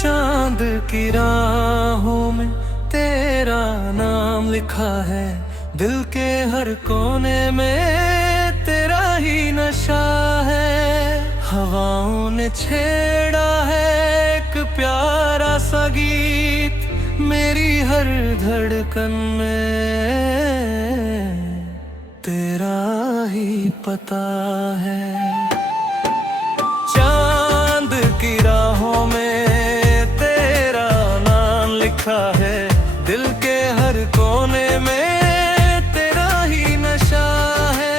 चांद की राहों में तेरा नाम लिखा है, दिल के हर कोने में तेरा ही नशा है। हवाओं ने छेड़ा है एक प्यारा सा गीत, मेरी हर धड़कन में तेरा ही पता है। चांद की राहों में लिखा है, दिल के हर कोने में तेरा ही नशा है।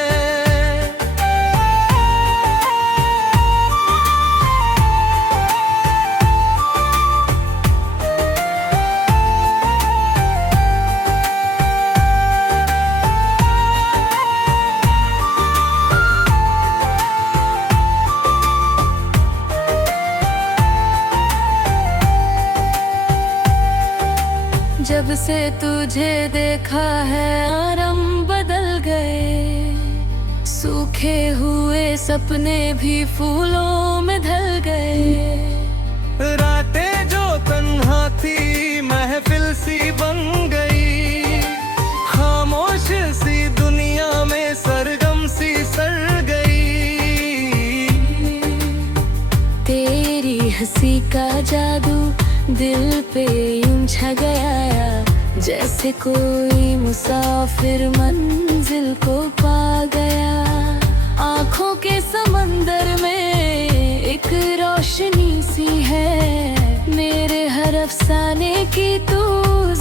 जब से तुझे देखा है आरम बदल गए, सूखे हुए सपने भी फूलों में ढल गए। रातें जो तन्हा थी महफिल सी बन गई, खामोश सी दुनिया में सरगम सी सर गई। तेरी हंसी का जादू दिल पे यूं छा गया, जैसे कोई मुसाफिर मंजिल को पा गया। आँखों के समंदर में एक रोशनी सी है, मेरे हर अफसाने की तू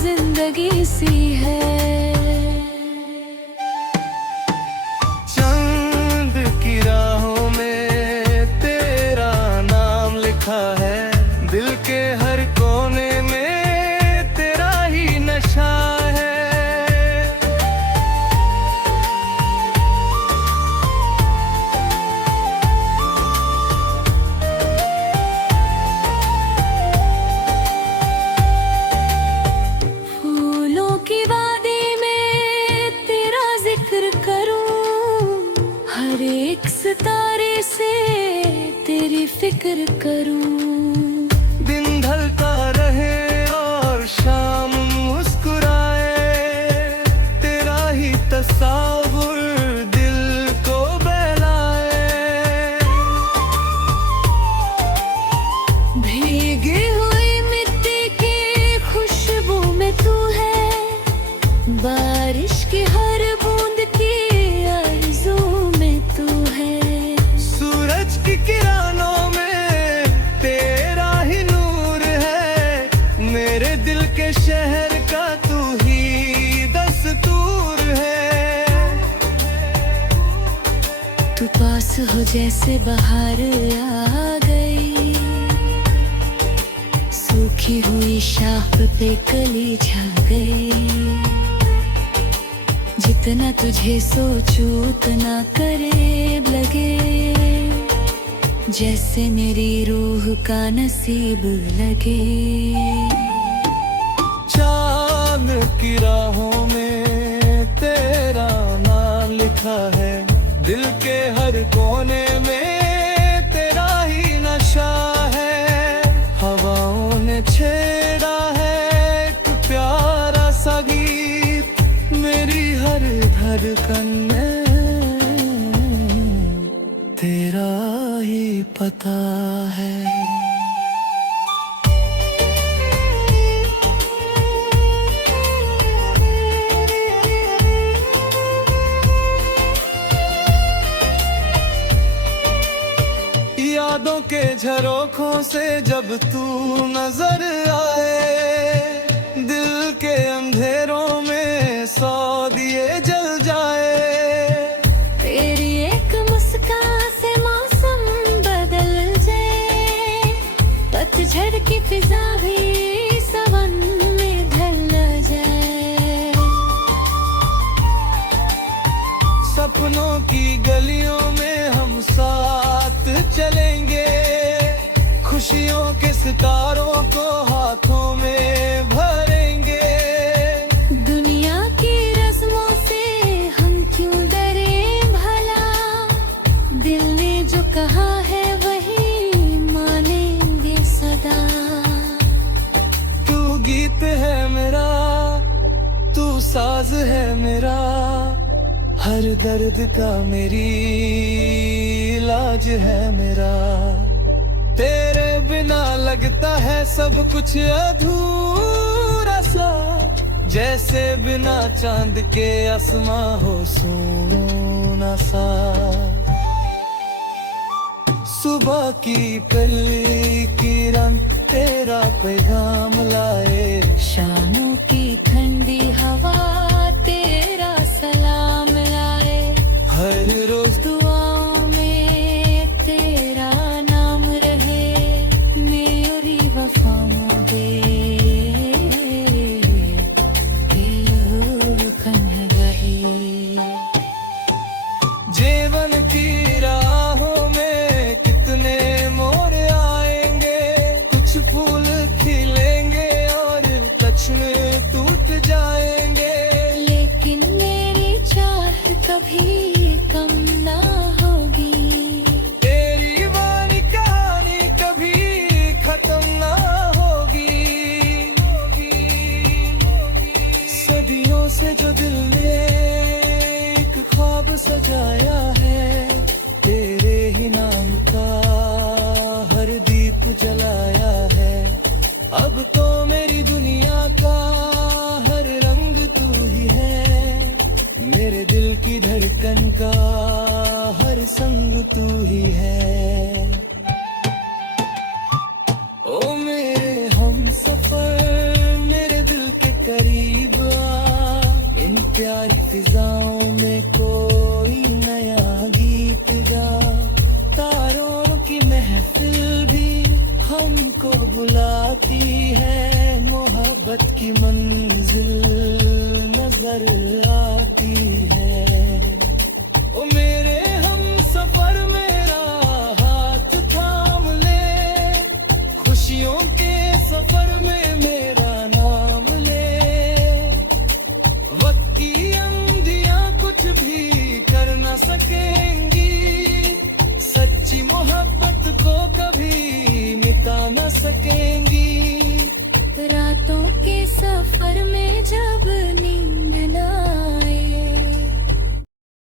जिंदगी सी है। चांद की राहों में तेरा नाम लिखा है, दिल के हर कोने में तेरा ही नशा है। फूलों की वादी में तेरा जिक्र करूं, हर एक सितारे से तेरी फिक्र करूं। दिन ढलता रहे और शाम मुस्कुराए, तेरा ही तस्वीर दिल को बहलाए। भीगी हुई मिट्टी की खुशबू में तू है, बारिश की हर बूंद की आरज़ू में तू है। सूरज की किरणों में तेरा ही नूर है, मेरे दिल के शहर का तू ही दस्तूर है। तू पास हो जैसे बाहर आ गई, सूखी हुई शाख पे कली छा गई। जितना तुझे सोचूं उतना करीब लगे, जैसे मेरी रूह का नसीब लगे। चांद की राहों में तेरा नाम लिखा है, दिल के हर कोने में तेरा ही नशा है। हवाओं ने छेड़ा है एक प्यारा सा गीत, मेरी हर धड़कन में तेरा ही पता है। यादों के झरोखों से जब तू नजर आए, दिल के अंधेरों में 100 दिए जल जाए। तेरी एक मुस्कान से मौसम बदल जाए, पतझड़ की फिजा भी सावन में ढल जाए। सपनों की गलियों में हम साथ चलेंगे, खुशियों के सितारों को हाथों में भरेंगे। दुनिया की रस्मों से हम क्यों डरे भला, दिल ने जो कहा है वही मानेंगे सदा। तू गीत है मेरा, तू साज है मेरा, हर दर्द का मेरी इलाज है मेरा। तेरे बिना लगता है सब कुछ अधूरा सा, जैसे बिना चांद के आसमां हो सूना सा। सुबह की पहली किरण तेरा पैगाम लाए, शामों की ठंडी हवा तेरा सलाम लाए। हर रोज दुआओं में तेरा नाम रहे, मेरी वफाओं दे कन्ह रहे। जीवन की राहों में कितने मोड़ आएंगे, कुछ फूल खिलेंगे और कच्छ में टूट जाएंगे। लेकिन मेरी चाह कभी कम ना होगी, तेरी वाली कहानी कभी खत्म ना होगी। सदियों से जो दिल ने एक ख्वाब सजाया है, तेरे ही नाम का हर दीप जलाया है। अब तो मेरी दुनिया का हर रंग तू ही है, मेरे दिल की धड़कन का हर संग तू ही है। ओ मेरे हम सफर, मेरे दिल के करीब आ, इन प्यारी फिजाओं में कोई नया गीत गा। तारों की महफिल भी हमको बुलाती है, मोहब्बत की मंजिल नजर आती है। ओ मेरे हम सफर मेरा हाथ थाम ले, खुशियों के सफर में मेरा नाम ले। वक्त की अंधियां कुछ भी कर न सकेंगी, सच्ची मोहब्बत को कभी मिटा न सकेंगी। रातों के सफर में जब नींद ना